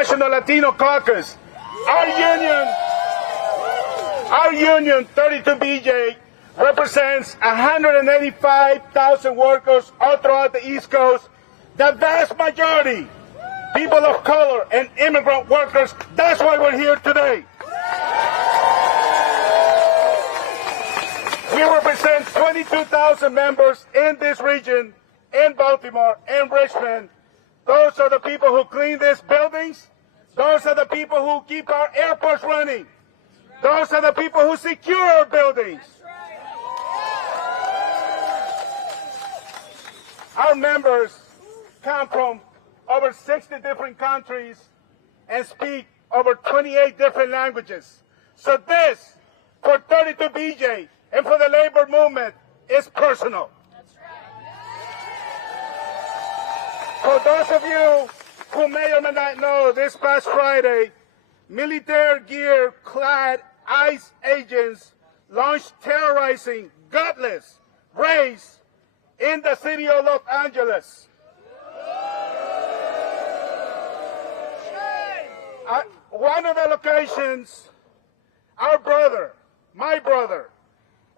National Latino Caucus. Our union, 32BJ, represents 185,000 workers all throughout the East Coast. The vast majority, people of color and immigrant workers. That's why we're here today. We represent 22,000 members in this region, in Baltimore, in Richmond. Those are the people who clean these buildings. Those are the people who keep our airports running. Those are the people who secure our buildings. Our members come from over 60 different countries and speak over 28 different languages. So this, for 32BJ and for the labor movement, is personal. For those of you who may or may not know, this past Friday, military-gear-clad ICE agents launched terrorizing, gutless raids in the city of Los Angeles. One of the locations, our brother, my brother,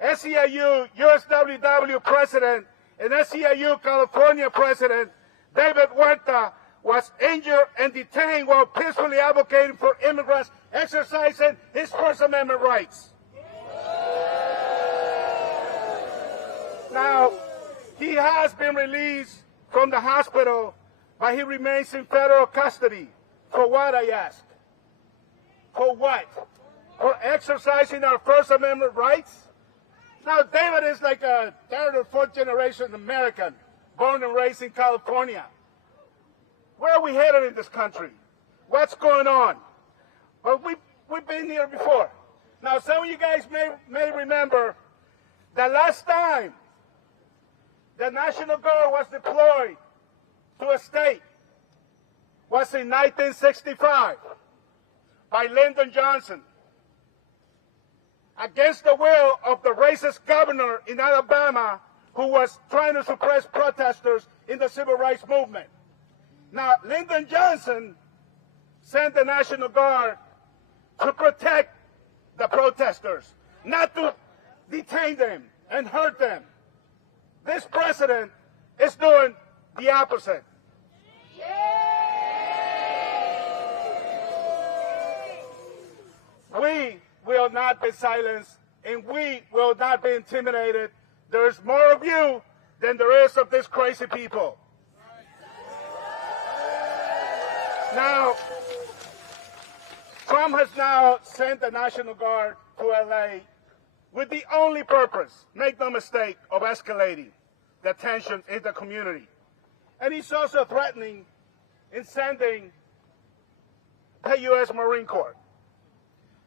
SEIU USWW President and SEIU California President David Huerta was injured and detained while peacefully advocating for immigrants exercising his First Amendment rights. Now, he has been released from the hospital, but he remains in federal custody. For what, I ask? For what? For exercising our First Amendment rights? Now, David is like a third or fourth generation American, born and raised in California. Where are we headed in this country? What's going on? Well, we've been here before. Now, some of you guys may remember the last time the National Guard was deployed to a state was in 1965 by Lyndon Johnson, against the will of the racist governor in Alabama who was trying to suppress protesters in the civil rights movement. Now, Lyndon Johnson sent the National Guard to protect the protesters, not to detain them and hurt them. This president is doing the opposite. We will not be silenced, and we will not be intimidated. There's more of you than there is of these crazy people. Now, Trump has now sent the National Guard to LA with the only purpose, make no mistake, of escalating the tensions in the community. And he's also threatening in sending the U.S. Marine Corps.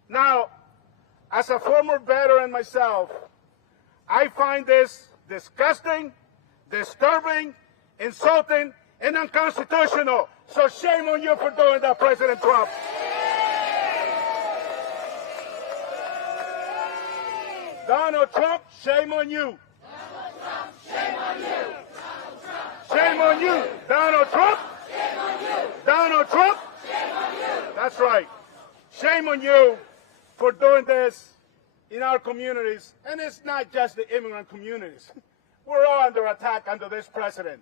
Now, as a former veteran myself, I find this disgusting, disturbing, insulting, and unconstitutional. So shame on you for doing that, President Trump. Donald Trump, shame on you. Donald Trump, shame on you. Donald Trump, shame on you. Donald Trump, shame on you. Donald Trump, shame on you. That's right. Shame on you for doing this in our communities. And it's not just the immigrant communities. We're all under attack under this president.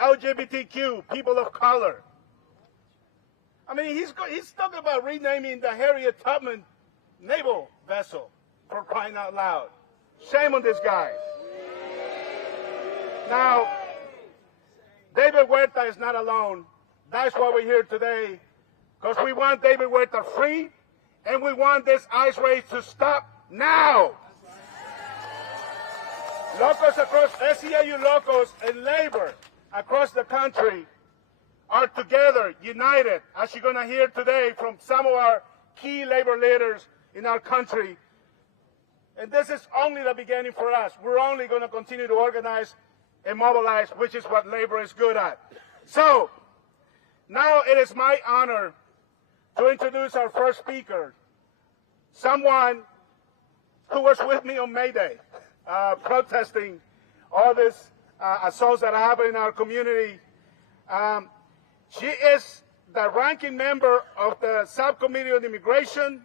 LGBTQ, people of color. I mean, he's talking about renaming the Harriet Tubman naval vessel, for crying out loud. Shame on this guy. Now, David Huerta is not alone. That's why we're here today, because we want David Huerta free, and we want this ICE raid to stop now. Locals across, SEIU locals and labor across the country are together, united, as you're going to hear today from some of our key labor leaders in our country. And this is only the beginning for us. We're only going to continue to organize and mobilize, which is what labor is good at. So, now it is my honor to introduce our first speaker, someone who was with me on May Day, protesting all these assaults that happen in our community. She is the ranking member of the Subcommittee on Immigration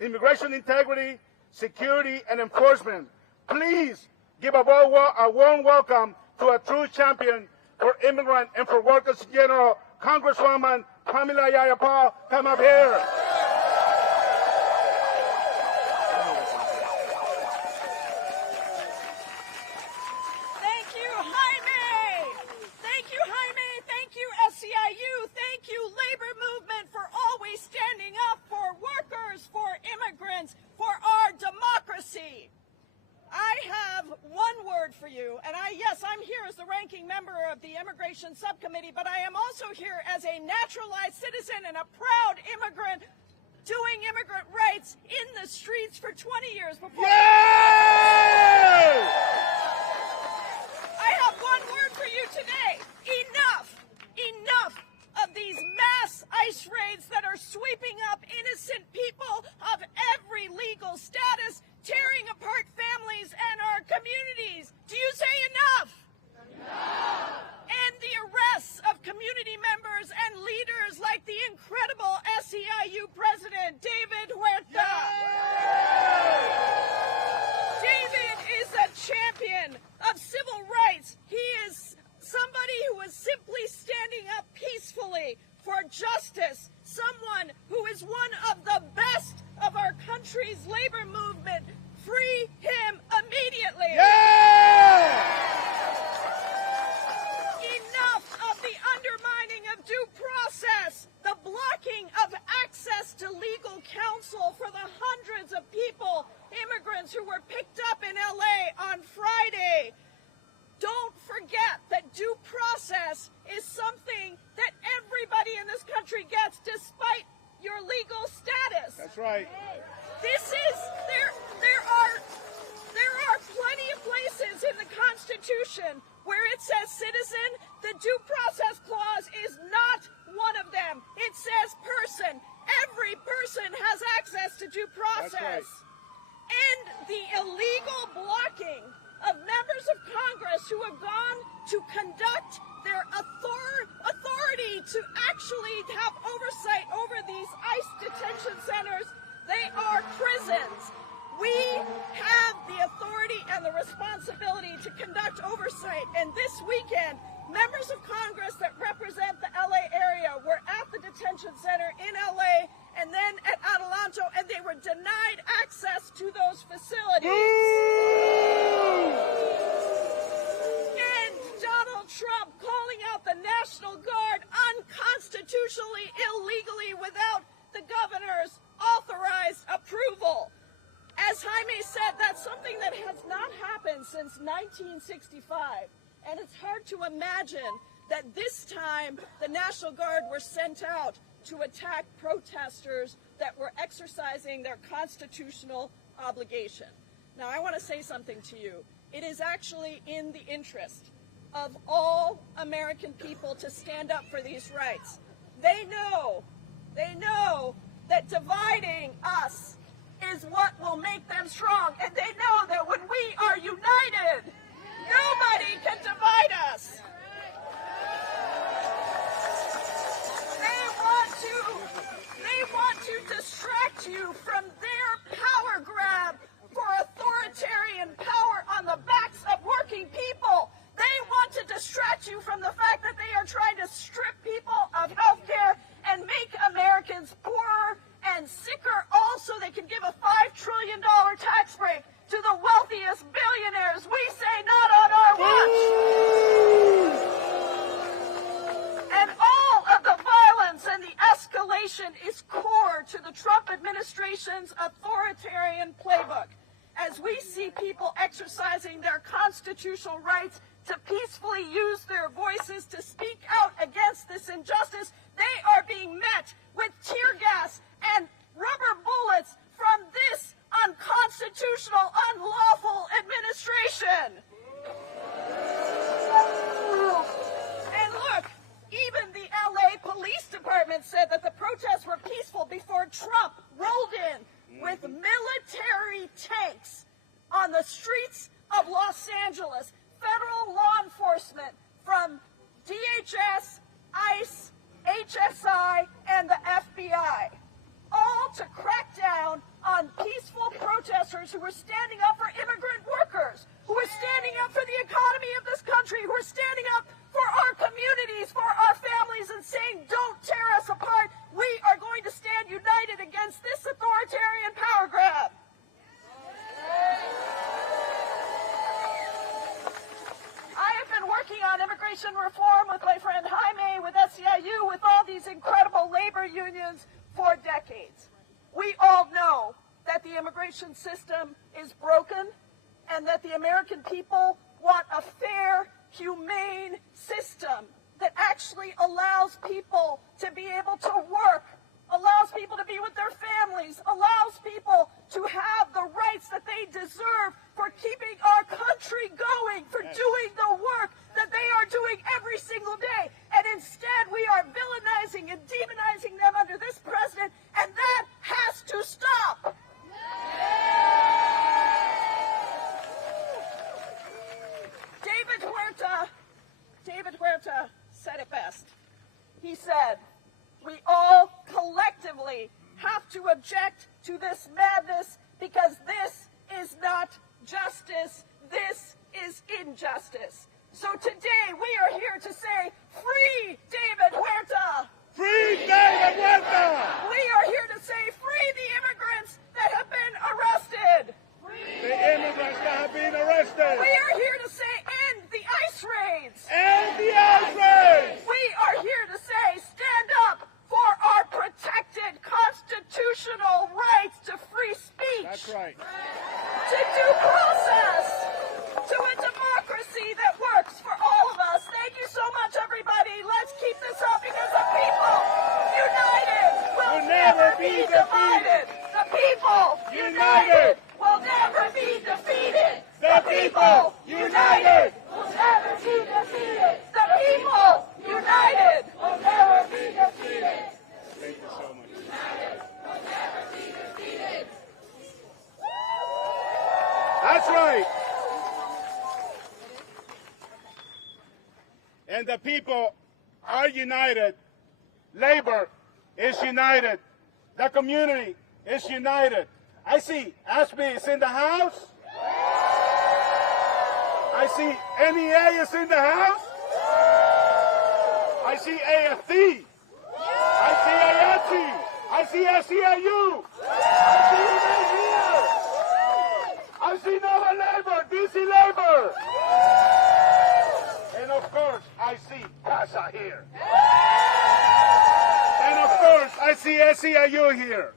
Integrity, Security, and Enforcement, please give a warm welcome to a true champion for immigrant and for workers in general, Congresswoman Pamela Yayapal. Come up here. Thank you, Jaime. Thank you, Jaime. Thank you, SEIU. Thank you, labor movement, for always standing up for workers, for immigrants, for our democracy. I have one word for you, and yes, I'm here as the ranking member of the Immigration Subcommittee, but I am also here as a naturalized citizen and a proud immigrant doing immigrant rights in the streets for 20 years before. Yay! I have one word for you today. Enough! Enough of these mass ICE raids that are sweeping up innocent people of every legal status, tearing apart families and our communities. Do you say enough? Enough! And the arrests of community members and leaders like the incredible SEIU President David Huerta. David is a champion of civil rights. He is somebody who is simply standing up peacefully for justice, someone who is one of the best of our country's labor movement. Free him immediately. Yeah! Enough of the undermining of due process, the blocking of access to legal counsel for the hundreds of people, immigrants who were picked up in LA on Friday. Don't forget that due process is something that everybody in this country gets despite your legal status. That's right. There are plenty of places in the Constitution where it says citizen. The due process clause is not one of them. It says person. Every person has access to due process. That's right. And the illegal blocking of members of Congress who have gone to conduct their authority to actually have oversight over these ICE detention centers. They are prisons. We have the authority and the responsibility to conduct oversight. And this weekend, members of Congress that represent the LA area were at the detention center in LA and then at Adelanto, and they were denied access to those facilities. And Donald Trump calling out the National Guard unconstitutionally, illegally, without the governor's authorized approval. As Jaime said, that's something that has not happened since 1965. And it's hard to imagine that this time the National Guard were sent out to attack protesters that were exercising their constitutional obligation. Now, I want to say something to you. It is actually in the interest of all American people to stand up for these rights. They know that dividing us is what will make them strong. And they know that when we are united, nobody can divide us. They want to distract you from their power grab for authoritarian power on the backs of working people. They want to distract you from the fact that they are trying to strip people of health care and make Americans poorer and sicker, all so they can give a $5 trillion tax break to the wealthiest billionaires. We say not on our watch. And all of the violence and the escalation is core to the Trump administration's authoritarian playbook. As we see people exercising their constitutional rights to peacefully use their voices to speak out against this injustice, they are being met with tear gas and rubber bullets from this unconstitutional, unlawful administration. And look, even the LA Police Department said that the protests were peaceful before Trump rolled in with military tanks on the streets of Los Angeles. Federal law enforcement from DHS, ICE, HSI, unions for decades. We all know that the immigration system is broken and that the American people want a fair, humane system that actually allows people to be able to work, allows people to be with their families, allows people to have the rights that they deserve for keeping our country going, for doing the work that they are doing every single day. And instead, we are villainizing and demonizing them under this president, and that has to stop. David Huerta said it best. He said, "We all collectively have to object to this madness because this is not justice. This is injustice." So today we are here to say, free David Huerta! Free David Huerta! We are here to say, free the immigrants that have been arrested! The immigrants that have been arrested! We are here to say, end the ICE raids! End the ICE raids! We are here to say, stand up for our protected constitutional rights to free speech! That's right. To due process! To a democracy that works for all of us. Thank you so much, everybody. Let's keep this up because the people united will never be divided. The people united will never be defeated. The people united will never be defeated. The people united will never be defeated. Thank you so much. United will never be defeated. That's right. And the people are united. Labor is united. The community is united. I see ASPE is in the house. I see NEA is in the house. I see AFT. I see AFT. I see SEIU. I see Nova Labor, DC Labor. And of course, I see CASA here. And of course, I see SEIU here.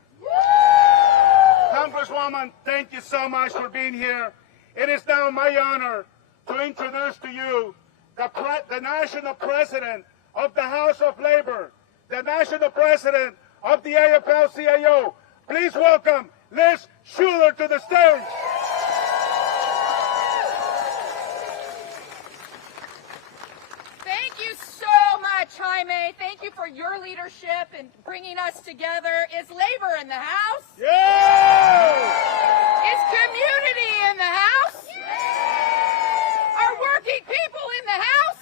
Congresswoman, thank you so much for being here. It is now my honor to introduce to you the National President of the House of Labor, the National President of the AFL-CIO. Please welcome Liz Schuler to the stage. Thank you so much, Jaime. Thank you for your leadership in bringing us together. Is labor in the house? Yeah! Is community in the house? Are working people in the house?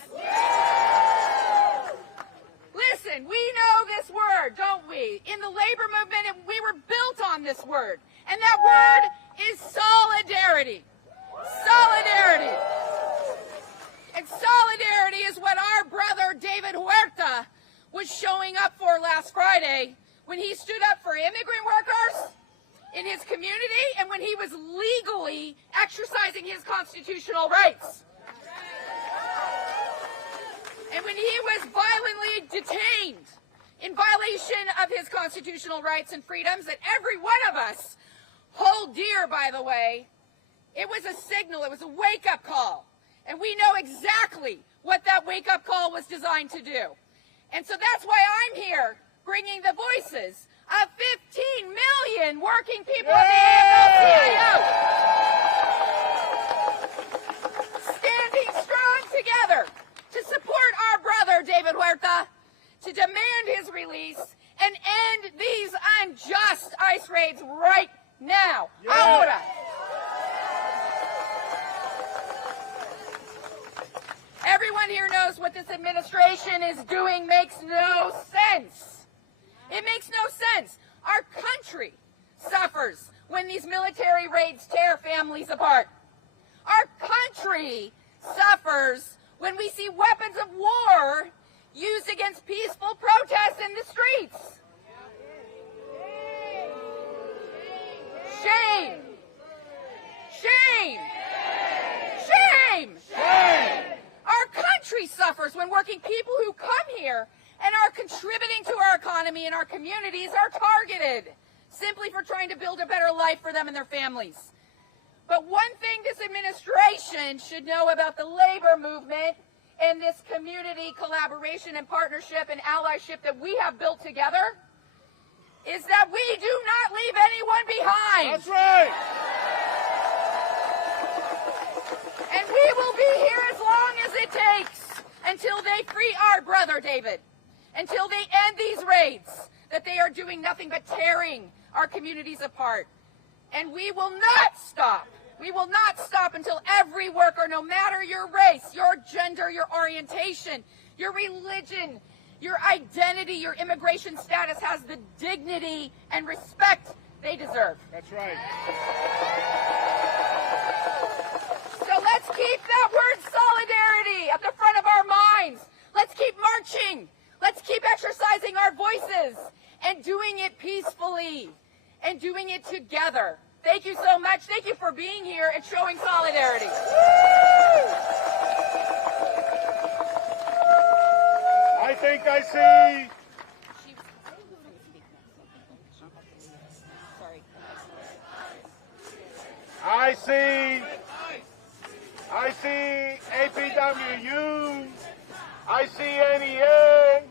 Listen, we know this word, don't we? In the labor movement, we were built on this word. And that word is solidarity. Solidarity. And solidarity is what our brother David Huerta was showing up for last Friday when he stood up for immigrant workers in his community and when he was legally exercising his constitutional rights. And when he was violently detained in violation of his constitutional rights and freedoms that every one of us hold dear, by the way, it was a signal, it was a wake-up call. And we know exactly what that wake-up call was designed to do. And so that's why I'm here, bringing the voices of 15 million working people in the AFL-CIO. Standing strong together to support our brother, David Huerta, to demand his release and end these unjust ICE raids right now. Yeah. Ahora. Everyone here knows what this administration is doing makes no sense. It makes no sense. Our country suffers when these military raids tear families apart. Our country suffers when we see weapons of war used against peaceful protests in the streets. economy and our communities are targeted simply for trying to build a better life for them and their families. But one thing this administration should know about the labor movement and this community collaboration and partnership and allyship that we have built together is that we do not leave anyone behind. That's right. And we will be here as long as it takes until they free our brother David, until they end these raids that they are doing nothing but tearing our communities apart. And we will not stop. We will not stop until every worker, no matter your race, your gender, your orientation, your religion, your identity, your immigration status, has the dignity and respect they deserve. That's right. So let's keep that word solidarity at the front of our minds. Let's keep marching. Let's keep exercising our voices and doing it peacefully and doing it together. Thank you so much. Thank you for being here and showing solidarity. I think I see. I see APWU. I see NEA.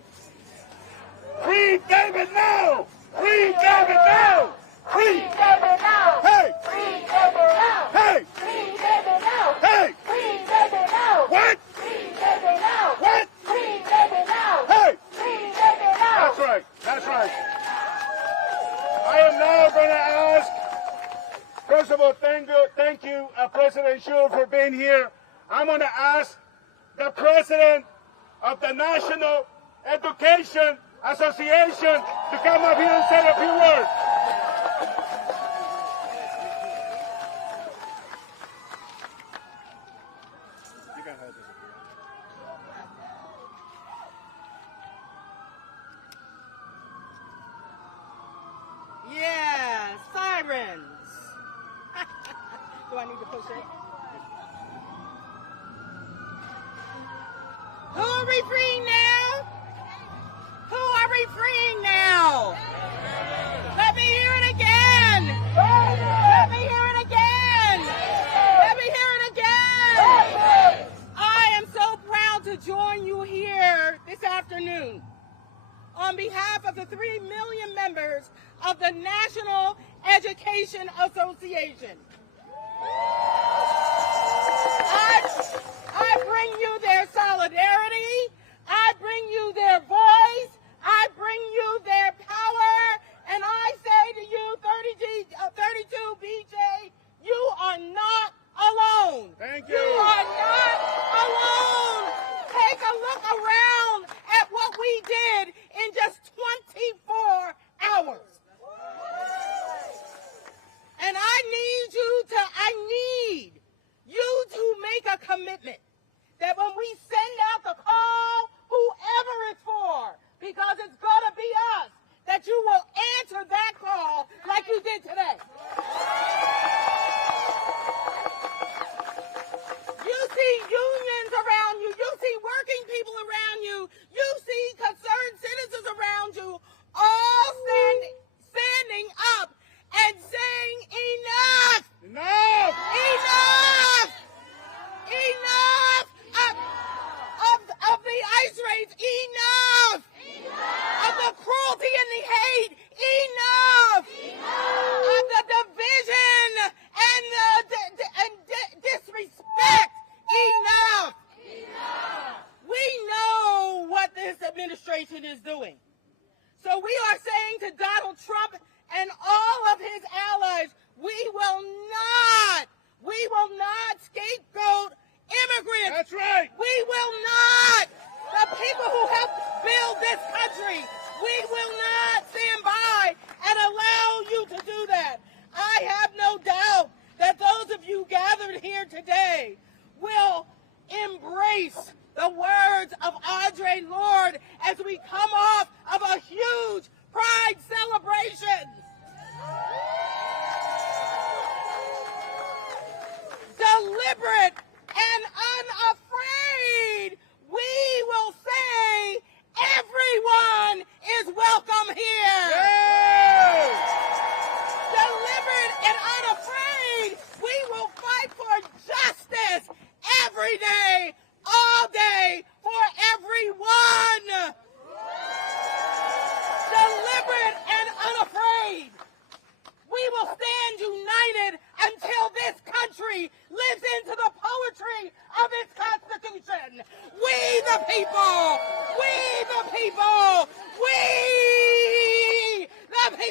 Free David now! Free David now! Free David now! Hey! Free David now! Hey! Free David now! Hey! Free David now! What? Free David now! What? Free David now! Hey! Free David now! That's right. That's right. I am now going to ask, first of all, thank you, President Schur, for being here. I'm going to ask the President of the National Education Association to come up here and say a few words. You can have this. Yes, sirens. Do I need to push it? Who are we freeing now? Who are we freeing now? Let me hear it again. Let me hear it again. Let me hear it again. I am so proud to join you here this afternoon on behalf of the 3 million members of the National Education Association. I bring you their solidarity. I bring you their voice. I bring you their power. And I say to you, 32 BJ, you are not alone. Thank you. You are not alone. Take a look around at what we did in just 24 hours. And I need you to make a commitment that when we send out the call, whoever it's for, because it's going to be us,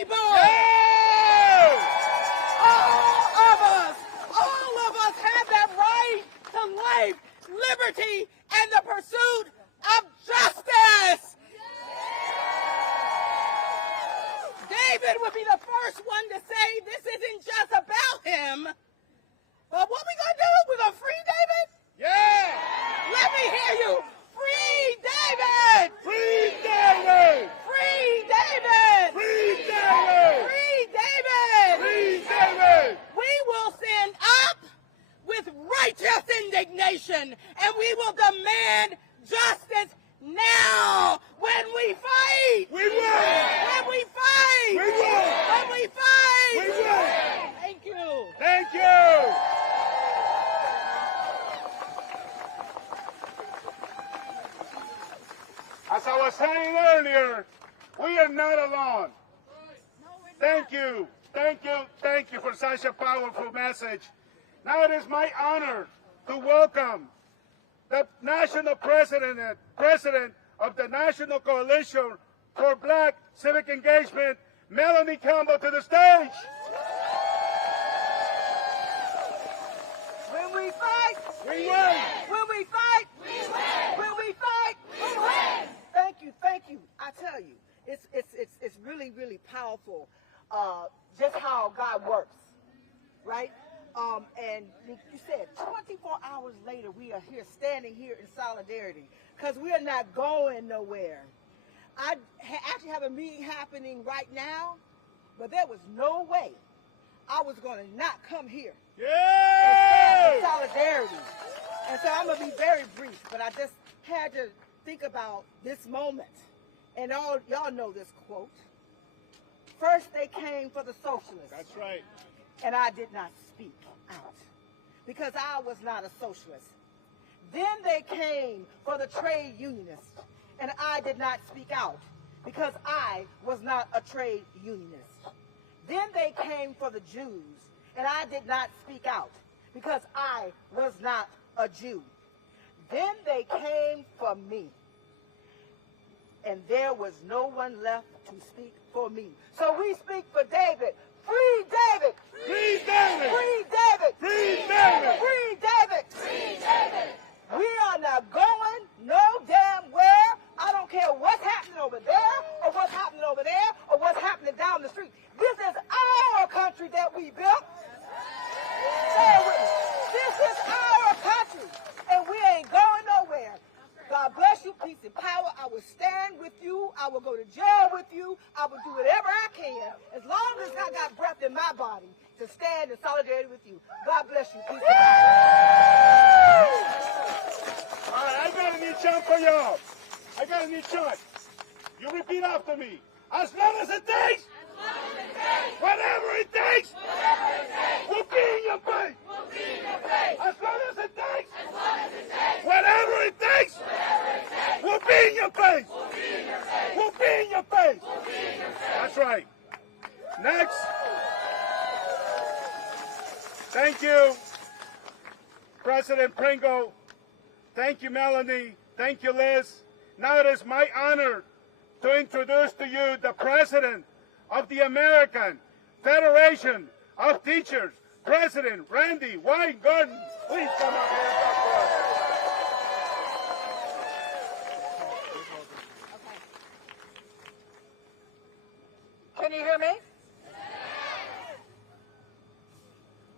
people. Yeah! All of us have that right to life, liberty, and the pursuit of justice. David would be the first one to say this isn't just about him. But what we gonna do? We gonna free David? Yeah! Let me hear you. Free David! Free David! Free David! Free David! Free David! Free David! We will stand up with righteous indignation and we will demand justice now. When we fight! We will! When we fight! We will! When we fight! We will! Thank you. Thank you! As I was saying earlier, we are not alone. Thank you. Thank you. Thank you for such a powerful message. Now it is my honor to welcome the national president of the National Coalition for Black Civic Engagement, Melanie Campbell, to the stage. When we fight, We win. when we fight, when we fight, Thank you. I tell you, it's really, really powerful, just how God works, right? And you said 24 hours later, we are here, standing here in solidarity, because we are not going nowhere. I actually have a meeting happening right now, but there was no way I was going to not come here. Yeah! Solidarity. And so I'm going to be very brief, but I just had to think about this moment. And y'all know this quote. First they came for the socialists. That's right. And I did not speak out because I was not a socialist. Then they came for the trade unionists. And I did not speak out because I was not a trade unionist. Then they came for the Jews. And I did not speak out because I was not a Jew. Then they came for me. And there was no one left to speak for me. So we speak for David. Free David! Free David! Free David! Free David! Free David! Free David! We are not going no damn where. I don't care what's happening over there, or what's happening over there, or what's happening down the street. This is our country that we built. Say it with me. This is our country, and we ain't going nowhere. God bless you, peace and power. I will stand with you. I will go to jail with you. I will do whatever I can, as long as I got breath in my body, to stand in solidarity with you. God bless you, peace and power. All right, I got a new chant for y'all. I got a new chant. You repeat after me. As long as it takes. Whatever it takes. We'll be in your face. As long as it takes. Whatever it takes. We'll be in your face. We'll be in your face. That's right. Next. Thank you, President Pringle. Thank you, Melanie. Thank you, Liz. Now it is my honor to introduce to you the President of the American Federation of Teachers, President Randi Weingarten. Please come up here and talk to us. Can you hear me?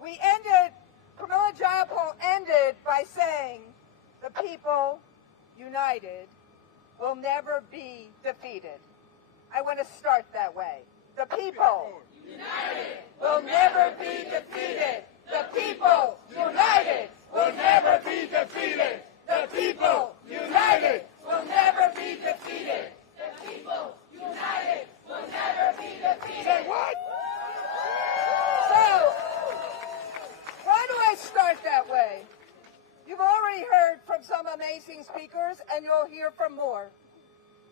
We ended, Pramila Jayapal ended by saying, the people united will never be defeated. I want to start that way. The people united will never be defeated. The people united will never be defeated. The people united will never be defeated. The people united will never be defeated. Say what? So, why do I start that way? You've already heard from some amazing speakers, and you'll hear from more.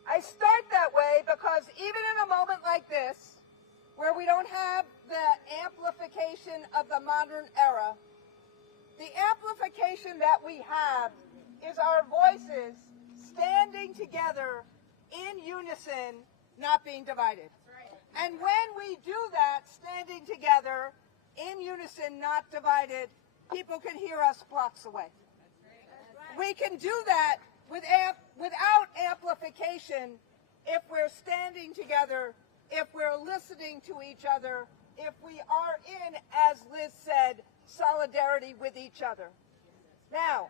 I start that way because even in a moment like this, where we don't have the amplification of the modern era, the amplification that we have is our voices standing together in unison, not being divided. And when we do that, standing together, in unison, not divided, people can hear us blocks away. We can do that without amplification if we're standing together, if we're listening to each other, if we are in, as Liz said, solidarity with each other. Now,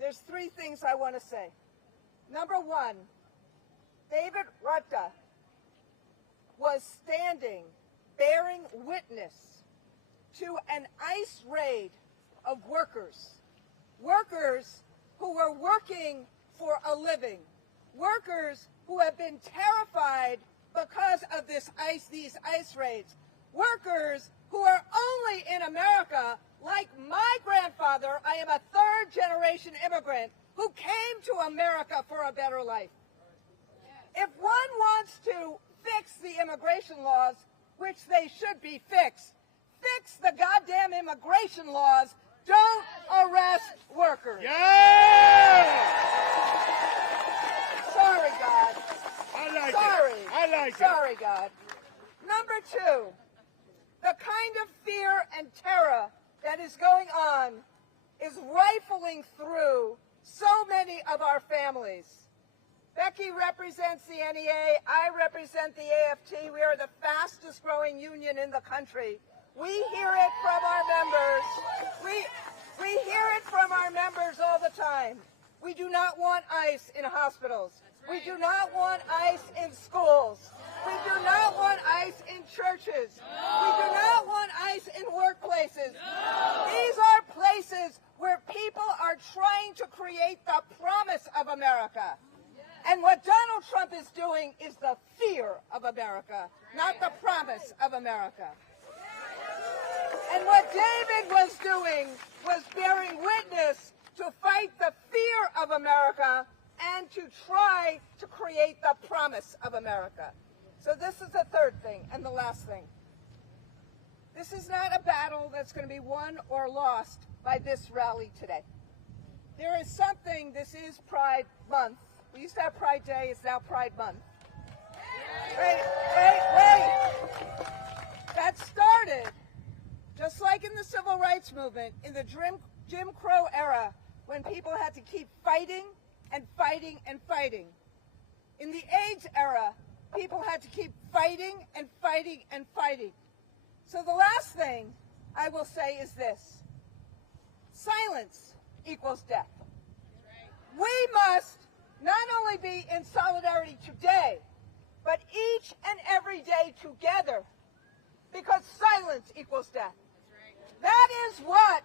there's three things I want to say. Number one, David Huerta was standing, bearing witness to an ICE raid of workers who were working for a living, workers who have been terrified because of these ICE raids, workers who are only in America, like my grandfather. I am a third-generation immigrant who came to America for a better life. If one wants to fix the immigration laws, which they should be fixed, fix the goddamn immigration laws. Don't arrest workers. Yeah! Sorry, God. I like it. Sorry, God. Number two, the kind of fear and terror that is going on is rifling through so many of our families. Becky represents the NEA. I represent the AFT. We are the fastest growing union in the country. We hear it from our members. We hear it from our members all the time. We do not want ICE in hospitals. We do not want ICE in schools. We do not want ICE in churches. We do not want ICE in workplaces. These are places where people are trying to create the promise of America. And what Donald Trump is doing is the fear of America, not the promise of America. And what David was doing was bearing witness to fight the fear of America and to try to create the promise of America. So this is the third thing and the last thing. This is not a battle that's going to be won or lost by this rally today. There is something, this is Pride Month. We used to have Pride Day, it's now Pride Month. Wait. That started, just like in the Civil Rights Movement, in the Jim Crow era, when people had to keep fighting and fighting and fighting. In the AIDS era, people had to keep fighting and fighting and fighting. So the last thing I will say is this. Silence equals death. We must not only be in solidarity today, but each and every day together, because silence equals death. That is what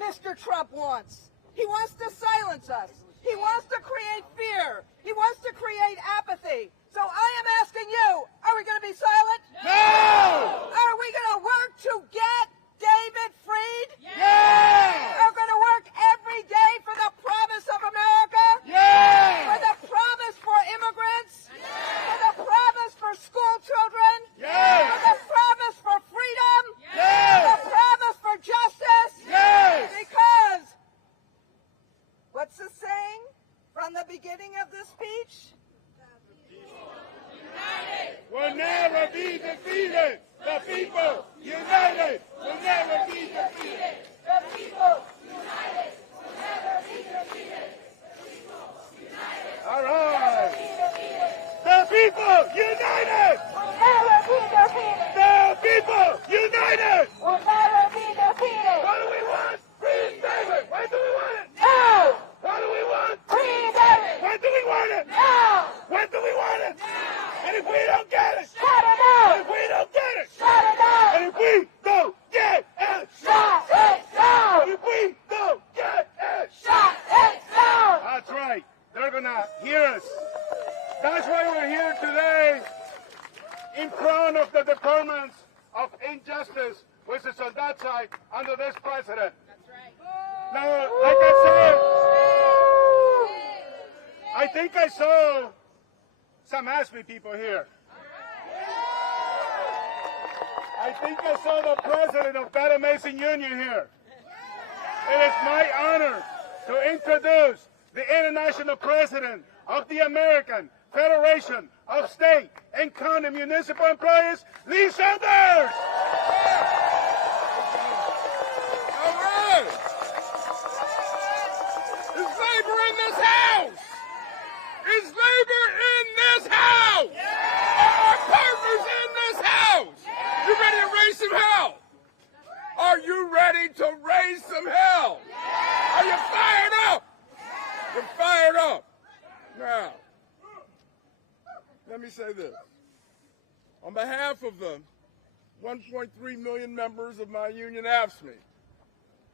Mr. Trump wants. He wants to silence us. He wants to create fear. He wants to create apathy. So I am asking you, are we going to be silent? No! Are we going to work to get David freed? Yeah! Are we going to work every day for the promise of America? Yeah! For the promise for immigrants? Yeah! For the promise for school children? Yeah! For the promise for freedom? Yeah! For the promise for justice? Yes! Because, what's the saying from the beginning of the speech? Will never be defeated. The people united will never be defeated. The people united will never be defeated. The people united All right. The people united will never be defeated. The people united Will never be defeated. What do we want? Free David. When do we want it? No! What do we want? Free David! When do we want it? No! When do we want it? And if we don't get it, Shut it and down! if we don't get it, Shut it down! and if we don't get it, Shut it down! and if we don't get it, Shut it down! that's right. They're gonna hear us. That's why we're here today, in front of the determinants of injustice, which is on that side under this president. That's right. Now, like I said, I think I saw some ASPE people here. I think I saw the president of that amazing union here. It is my honor to introduce the international president of the American Federation of State and County Municipal Employees, Lee Sanders. All right. Is labor in this house? Is labor in this house? Are our partners in this house? You ready to raise some hell? Are you ready to raise some hell? Are you fired up? You're fired up. Now, let me say this. On behalf of the 1.3 million members of my union AFSCME,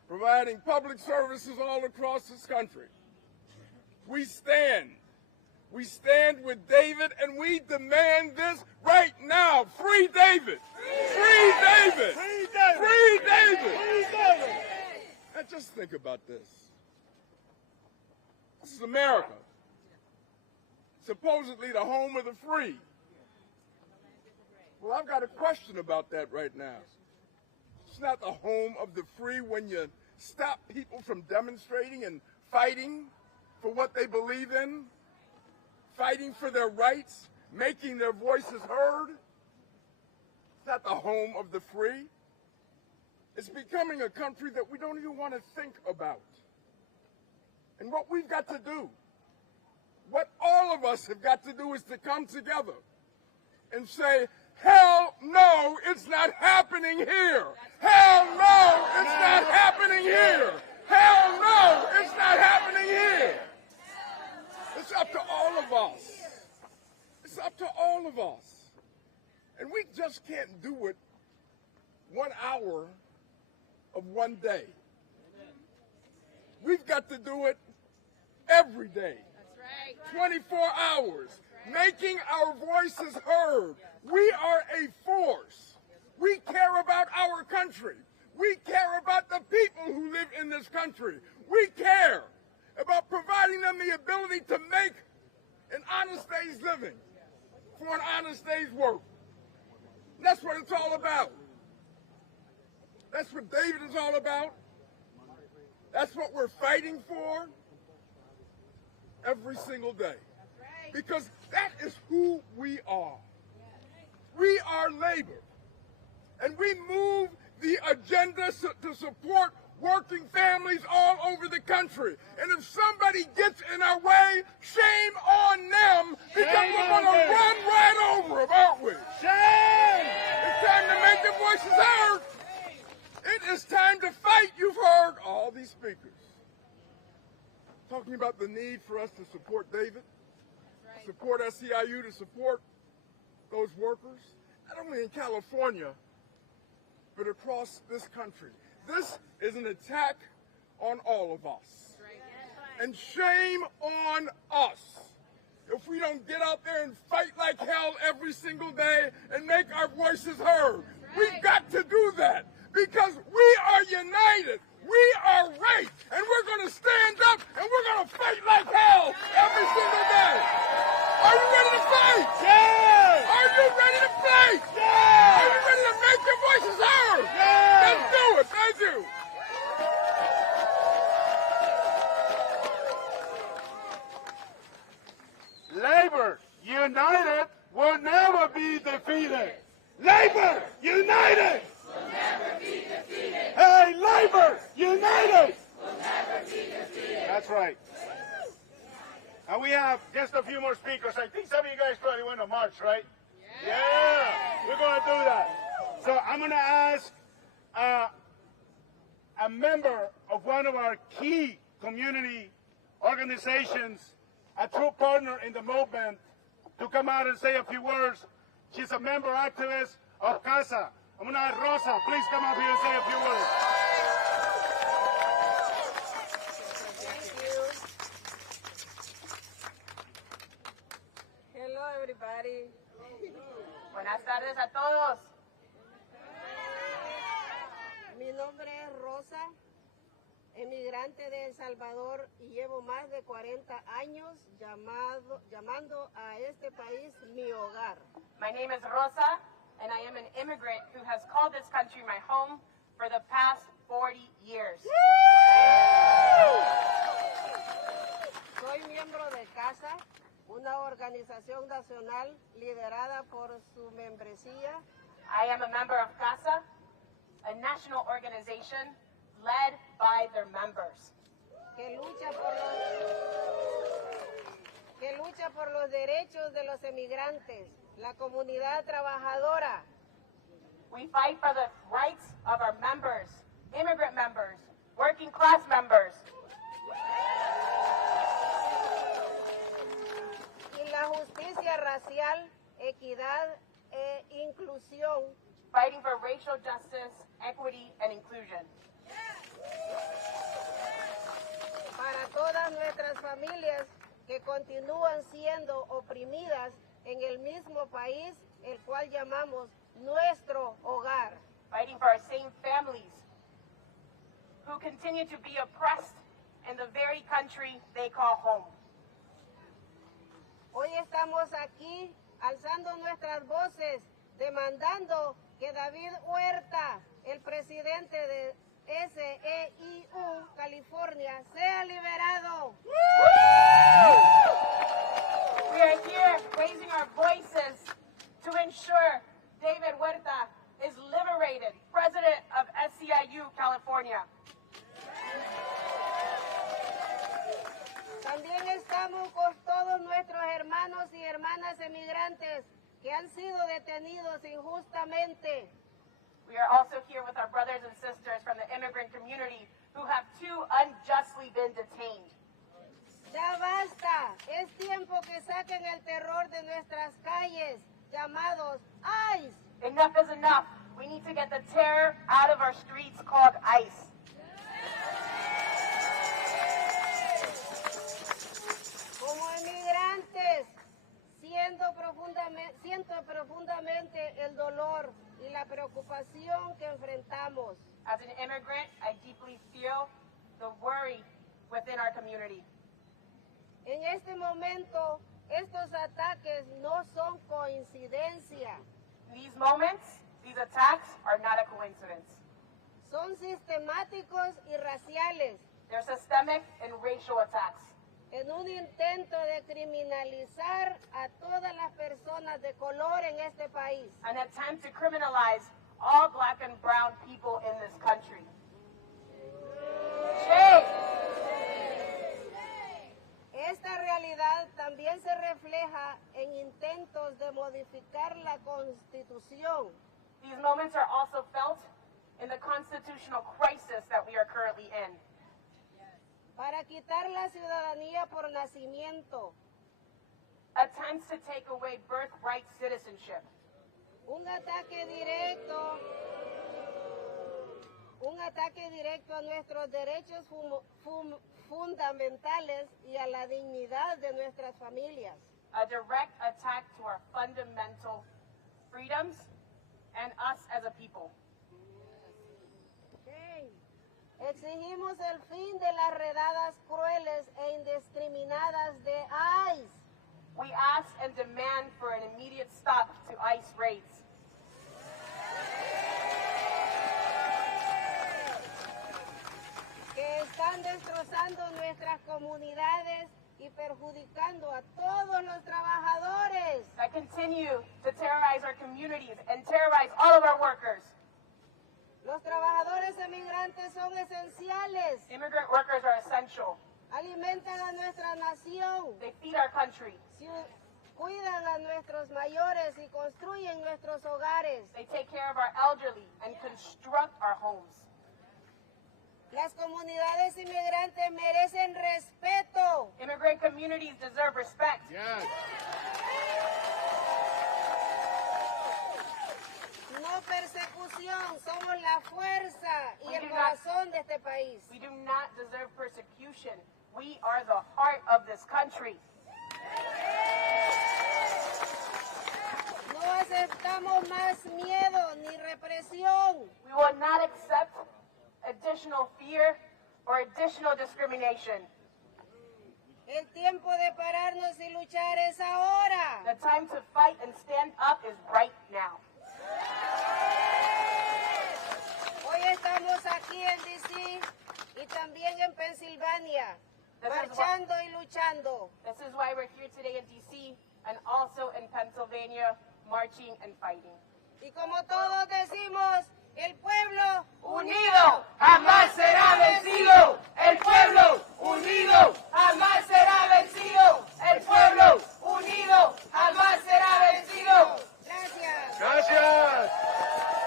providing public services all across this country, we stand with David, and we demand this right now. Free David! Free David! Free David! Free David! Free David! Now just think about this. This is America. Supposedly the home of the free. Well, I've got a question about that right now. It's not the home of the free when you stop people from demonstrating and fighting for what they believe in, fighting for their rights, making their voices heard. It's not the home of the free. It's becoming a country that we don't even want to think about. And what we've got to do, what all of us have got to do, is to come together and say, hell no, it's not happening here. Hell no, it's not happening here. Hell no, it's not happening here. It's up to all of us. It's up to all of us. And we just can't do it 1 hour of one day. We've got to do it every day. 24 hours, making our voices heard. We are a force. We care about our country. We care about the people who live in this country. We care about providing them the ability to make an honest day's living for an honest day's work. And that's what it's all about. That's what David is all about. That's what we're fighting for every single day. Because that is who we are. We are labor. And we move the agenda to support working families all over the country. And if somebody gets in our way, shame on them, because we're going to run right over them, aren't we? Shame! It's time to make their voices heard. It is time to fight. You've heard all these speakers talking about the need for us to support David, support SEIU, to support those workers, not only in California, but across this country. This is an attack on all of us. And shame on us if we don't get out there and fight like hell every single day and make our voices heard. We've got to do that because we are united. We are right. And we're going to stand up and we're going to fight like hell every single day. Are you ready to fight? Yeah! Are you ready to fight? Yeah! Are you ready to make your voices heard? Yeah! Let's do it. Thank you. Labor united will never be defeated. Labor united Will never be defeated. Hey, labor united! Will never be defeated. That's right. And we have just a few more speakers. I think some of you guys probably went to March, right? Yeah! We're going to do that. So I'm going to ask a member of one of our key community organizations, a true partner in the movement, to come out and say a few words. She's a member activist of CASA. I'm going to ask Rosa, please come up here and say a few words. Hello, everybody. Buenas tardes a todos. Mi nombre es Rosa, emigrante de El Salvador, y llevo más de 40 años llamando a este país mi hogar. My name is Rosa, and I am an immigrant who has called this country my home for the past 40 years. Soy miembro de CASA, una organización nacional liderada por su membresía, I am a member of CASA, a national organization led by their members, que lucha por los derechos de los emigrantes, la comunidad trabajadora. We fight for the rights of our members, immigrant members, working class members, y la justicia racial, equidad e inclusión fighting for racial justice, equity, and inclusion para todas nuestras familias que continúan siendo oprimidas en el mismo país, el cual llamamos nuestro hogar. fighting for our same families who continue to be oppressed in the very country they call home. Hoy estamos aquí alzando nuestras voces, demandando que David Huerta, el presidente de SEIU California, sea liberado. We are here raising our voices to ensure David Huerta is liberated, President of SEIU California. También estamos con todos nuestros hermanos y hermanas emigrantes que han sido detenidos injustamente. We are also here with our brothers and sisters from the immigrant community who have too unjustly been detained. Ya basta, es tiempo que saquen el terror de nuestras calles, llamados ICE. Enough is enough. We need to get the terror out of our streets called ICE. Como emigrantes, siento profundamente el dolor y la preocupación que enfrentamos. As an immigrant, I deeply feel the worry within our community. En este momento, estos ataques no son coincidencia, In these moments, these attacks are not a coincidence. son sistemáticos y raciales, They're systemic and racial attacks en un intento de criminalizar a todas las personas de color en este país. an attempt to criminalize all black and brown people in this country. Shame! Esta realidad también se refleja en intentos de modificar la Constitución These moments are also felt in the constitutional crisis that we are currently in, para quitar la ciudadanía por nacimiento, attempts to take away birthright citizenship, un ataque directo a nuestros derechos fundamentales y a la dignidad de nuestras familias. a direct attack to our fundamental freedoms and us as a people. Exigimos el fin de las redadas crueles e indiscriminadas de ICE. We ask and demand for an immediate stop to ICE raids. Que están destrozando nuestras comunidades y perjudicando a todos los trabajadores. That continue to terrorize our communities and terrorize all of our workers. Los trabajadores emigrantes son esenciales. Immigrant workers are essential. Alimentan a nuestra nación, They feed our country. cuidan a nuestros mayores y construyen nuestros hogares. They take care of our elderly and construct our homes. Las comunidades inmigrantes merecen respeto. Immigrant communities deserve respect. Yes. No persecución, somos la fuerza y el corazón de este país. We do not deserve persecution. We are the heart of this country. No aceptamos más miedo ni represión. We will not accept additional fear or additional discrimination. El tiempo de pararnos y luchar es ahora. The time to fight and stand up is right now. Hoy estamos aquí en DC y también en Pensilvania marchando y luchando. This is why we're here today in D.C. and also in Pennsylvania, marching and fighting. Y como todos decimos, el pueblo Unido jamás será vencido. El pueblo unido jamás será vencido. El pueblo unido jamás será vencido. Gracias. Gracias.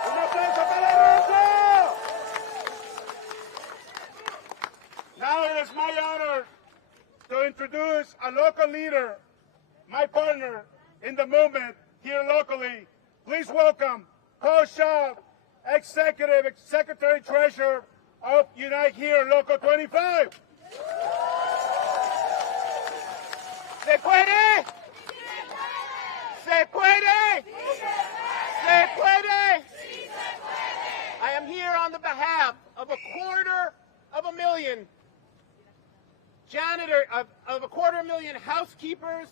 Un aplauso para Rosa. Now it is my honor to introduce a local leader, my partner in the movement here locally. Please welcome Paul Shaw, Executive Secretary Treasurer of Unite Here Local 25. ¿Se puede? ¿Se puede? ¿Se puede? I am here on the behalf of a quarter of a million of a quarter million housekeepers,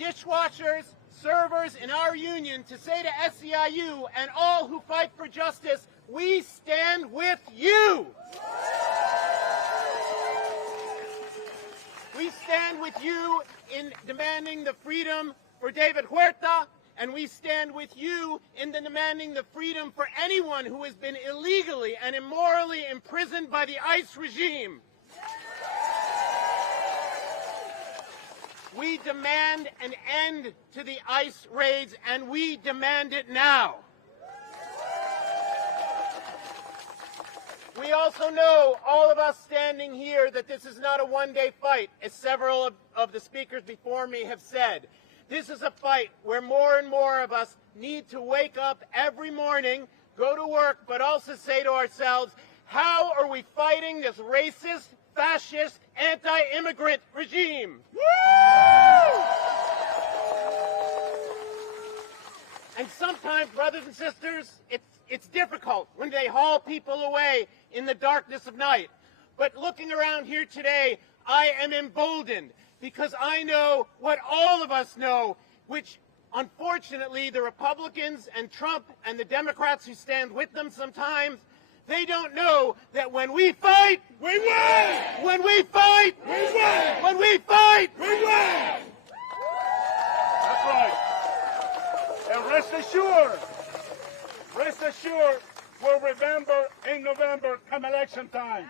dishwashers, servers in our union to say to SEIU and all who fight for justice, we stand with you. We stand with you in demanding the freedom for David Huerta, and we stand with you in demanding the freedom for anyone who has been illegally and immorally imprisoned by the ICE regime. We demand an end to the ICE raids, and we demand it now. We also know, all of us standing here, that this is not a one-day fight, as several of the speakers before me have said. This is a fight where more and more of us need to wake up every morning, go to work, but also say to ourselves, how are we fighting this racist, fascist, anti-immigrant regime? Woo! And sometimes, brothers and sisters, it's difficult when they haul people away in the darkness of night. But looking around here today, I am emboldened because I know what all of us know, which unfortunately the Republicans and Trump and the Democrats who stand with them sometimes, they don't know that when we fight, we win! When we fight, we win! When we fight, we win! That's right. And rest assured, we'll remember in November come election time.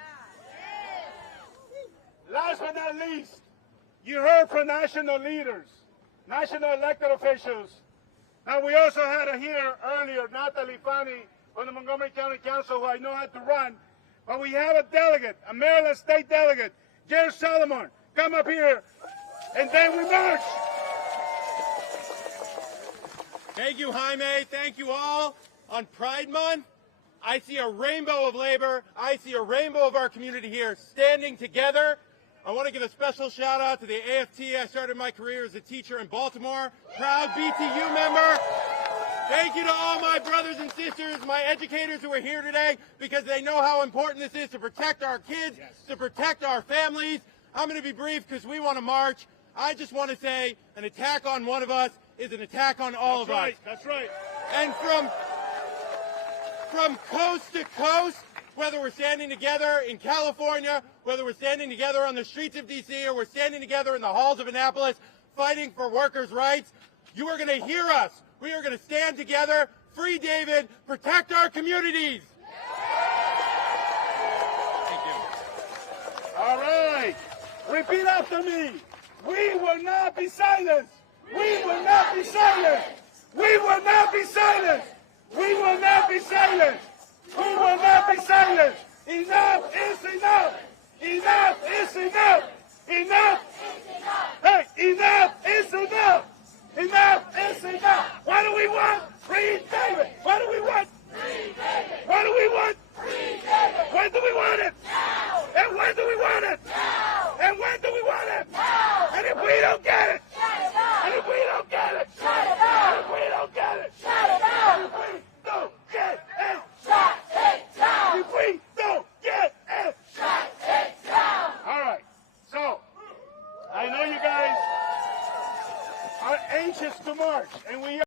Last but not least, you heard from national leaders, national elected officials. Now we also had here earlier, Natalie Fani from the Montgomery County Council, who I know had to run. But we have a delegate, a Maryland state delegate, Jerry Solomon, come up here, and then we march. Thank you, Jaime. Thank you all. On Pride Month, I see a rainbow of labor. I see a rainbow of our community here standing together. I want to give a special shout out to the AFT. I started my career as a teacher in Baltimore. Proud BTU member. Thank you to all my brothers and sisters, my educators who are here today, because they know how important this is to protect our kids, to protect our families. I'm going to be brief because we want to march. I just want to say an attack on one of us is an attack on all of us. That's right. And from coast to coast, whether we're standing together in California, whether we're standing together on the streets of D.C., or we're standing together in the halls of Annapolis fighting for workers' rights, you are going to hear us. We are going to stand together, free David, protect our communities. Thank you. All right. Repeat after me. We will not be silenced. We will not be silenced. We will not be silenced. We will not be silenced. We will not be silenced. Enough is enough. Enough is enough. Enough. Hey, enough is enough. Enough is enough. What do we want? Free David. What do we want? Free David. What do we want? Free David. When do we want it? Now. And when do we want it? Now. And when do we want it? Now. And if we don't get it? Shut it down. And if we don't get it? Shut it down. And if we don't get it? Shut it down. If we don't get it? Shut it down. If we don't get it? Shut it down. All right. So, I know you guys are anxious to march, and we